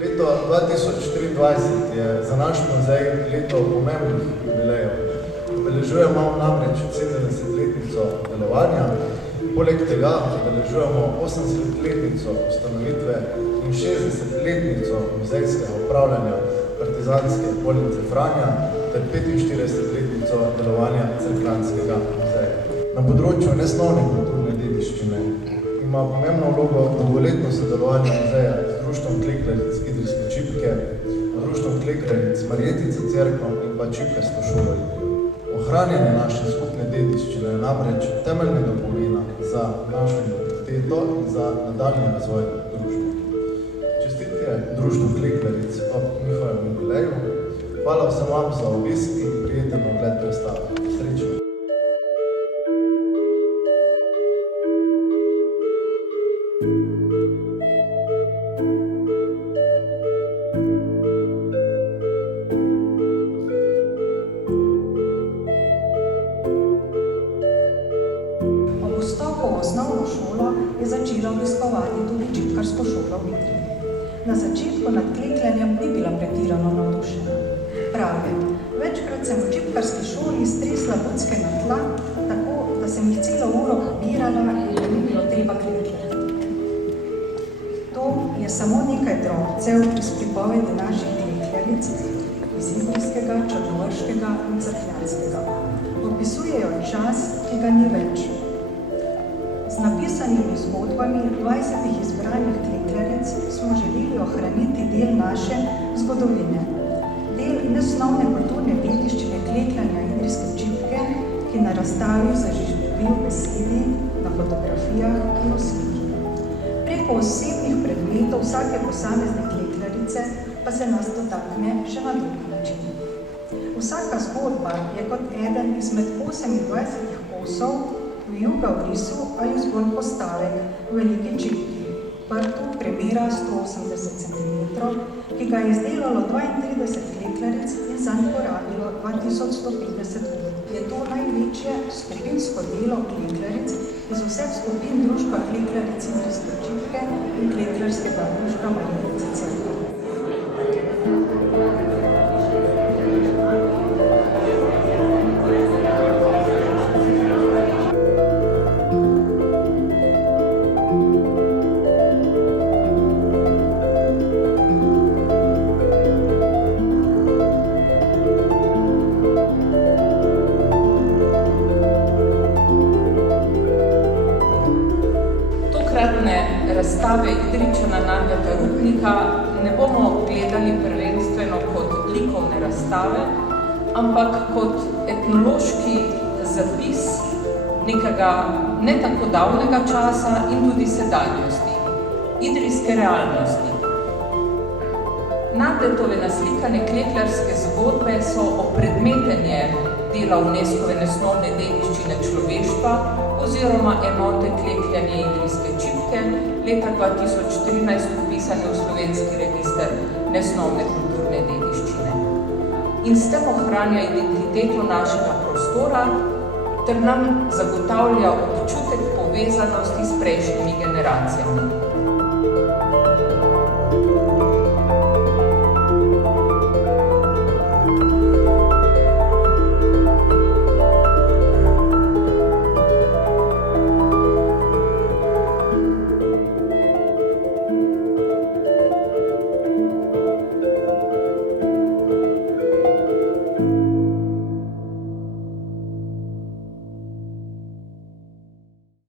Leto 2023 je za naš muzej leto pomembnih jubilejev. Obeležujemo namreč 70-letnico delovanja, poleg tega obeležujemo 80-letnico ustanovitve in 60-letnico muzejskega upravljanja Partizanske bolnice Franja ter 45-letnico delovanja Cerkljanskega muzeja. Na področju nesnovne kulturne dediščine ima pomembno vlogo dolgoletno sodelovanje muzeja z Društvom klekljaric Idrijske čipke, Društvom klekljaric Marjetica Cerkno in pa Čipkarsko šolo Idrija. Ohranjanje naše skupne dediščine je namreč temeljnega pomena za našo identiteto in za nadaljnji razvoj družbe. Čestitke Društvu klekljaric ob njihovem jubileju. Hvala vsem vam za obisk in prijeten ogled predstave. Srečno! Osnovno šolo je začela obiskovati tudi Čipkarsko šolo v Idriji. Na začetku nad klekljanjem ni bila pretirano navdušena. Pravi, večkrat sem v Čipkarski šoli stresla buckega tla, tako da sem jih celo uro pobirala in da ni bilo treba klekljati. To je samo nekaj drobcev iz pripovedi naših klekljaric iz Idrijskega, Črnovrškega in Cerkljanskega. Opisujejo čas, ki ga ni več. Z napisanimi zgodbami 20 izbranih klekljaric smo želeli ohraniti del naše zgodovine, del nesnovne kulturne dediščine klekljanja Idrijske čipke, ki na razstavi zaživi v besedi, na fotografijah in v sliki. Preko osebnih predmetov vsake posamezne klekljarice pa se nas dotakne še na drug način. Vsaka zgodba je kot eden izmed 28 kosov v juga-vrisu ali zgolj postavek v veliki čipki, prtu premera 180 cm, ki ga je izdelalo 32 klekljaric in zanj porabilo 2150 ur. Je to največje skupinsko delo klekljaric iz vseh skupin Društva klekljaric Idrijske čipke in Klekljarskega društva Marjetica Cerkno. Razstave Idrijčana Narjeta Rupnika ne bomo gledali prvenstveno kot likovne razstave, ampak kot etnološki zapis nekega ne tako davnega časa in tudi sedanjosti, idrijske realnosti. Nardetove naslikane klekljarske zgodbe so opredmetenje dela UNESCO-ve nesnovne dediščine človeštva oziroma enote klekljanje Idrijske čipke, leta 2013 vpisane v slovenski register nesnovne kulturne dediščine. In s tem ohranja identiteto našega prostora ter nam zagotavlja občutek povezanosti s prejšnjimi generacijami.